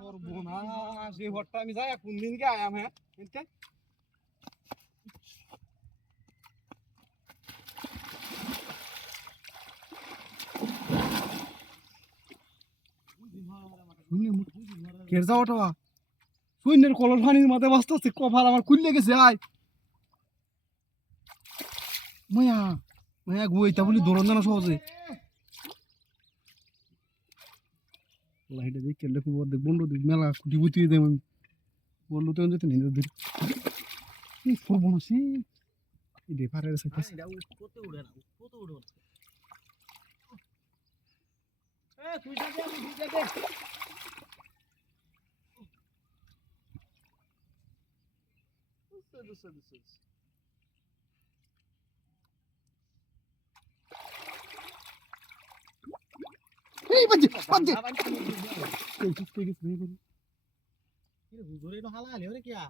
সর্বনাশ এই ঘরটা আমি যাই কোন দিনকে আয়াম হ্যাঁ এতে কের যাও ওটা সৈন্যের কলর পানির মাথায় বাঁচতেছে কপাল আমার খুললে গেছে আয় মায়া মায়া গুইতা বলি দৌড়ন না সহজে লাইটে দেখে লেখু দেখ বন্ধু দেখ মেলা কুটি বুটিয়ে দেব আমি বন্ধু তো যেতে নিয়ে ধরি করবো না সে এটা পারের সাথে কত উড়ে না কত উড়ে তুই যাবে আমি তুই যাবে এই বাজে বাজে এই চুপ করে গেছে কি রে হুজুরে তো হালা আলে রে কিয়া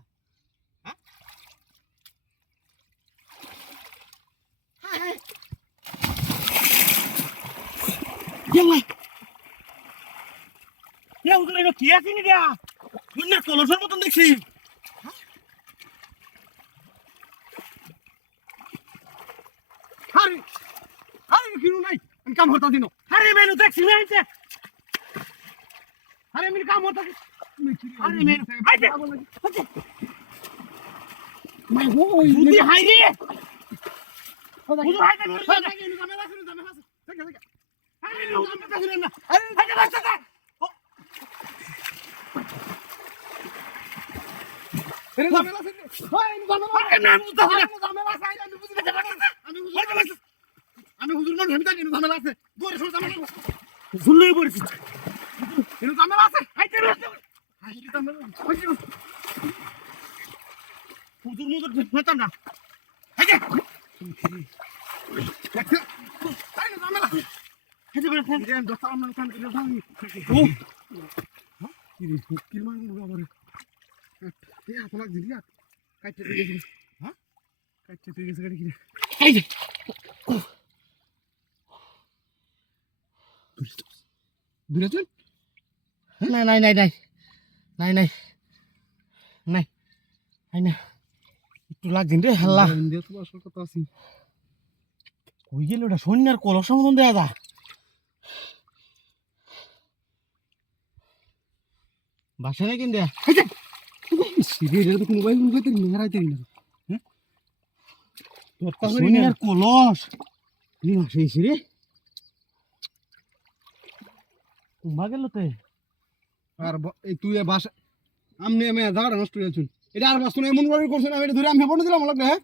হ্যাঁ হায় ইয়াল্লা ইয়া হুজুরে তো কি আছে নি দিয়া মুন্না কলসের মতন দেখছি আরে আরে কিনো নাই আমি কাম হতা দিনো আরে মেনু দেখছি না আইছে আরে আমি কাম হতা আরে মেনু আইছে মাই গো যদি হাই রে হুজুর হুজুর হাইতে আরে আরে হুজুর কথা শুনেন না আরে হাইতে বাচ্চা আরে ঝামেলা আছে হয় ঝামেলা আরে না মুতা না ঝামেলা আছে আমি বুঝি না আমি হুজুর মান আমি জানি ঝামেলা আছে দূরে সরে ঝামেলা শুনলে পড়ছিস এর ঝামেলা আছে হাইতে বাচ্চা হাইতে ঝামেলা হুজুর মুজুর ফেতাম না হাইতে তাই না ঝামেলা হাইতে বাচ্চা আমি দস্তা আমরা কাম করে যাই ও কি রে কি মারবো বাবা রে এই আপনা দিলি কাটতে দিয়ে গেছে হ্যাঁ কাটতে দিয়ে গেছে গাড়ি কি হাইতে দূরে চল নাই নাই নাই নাই নাই নাই নাই নাই না একটু লাগছেন রে হাল্লা ইন্ডিয়া তো আসল কথা আছে কই গেল ওটা সৈন্যার কলস মতন দেয়া দা বাসা না কিন দেয়া সিরিয়াল তো কোনো ভাই কোনো কইতে মেরাইতে না হ্যাঁ তোর কথা সৈন্যার কলস কি না সেই সিরে কুম্ভা গেল তে আর এই তুই বাস আমনে আমি জায়গাটা নষ্ট হয়ে আছুন এটা আর বাস্তু এমন করে করছ না এটা ধরে আমি হেপন দিলাম লাগবে হ্যাঁ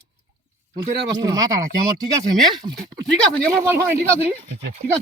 তোর আর বাস্তু মাথাটা কি আমার ঠিক আছে মে ঠিক আছে আমার বল হয় ঠিক আছে ঠিক আছে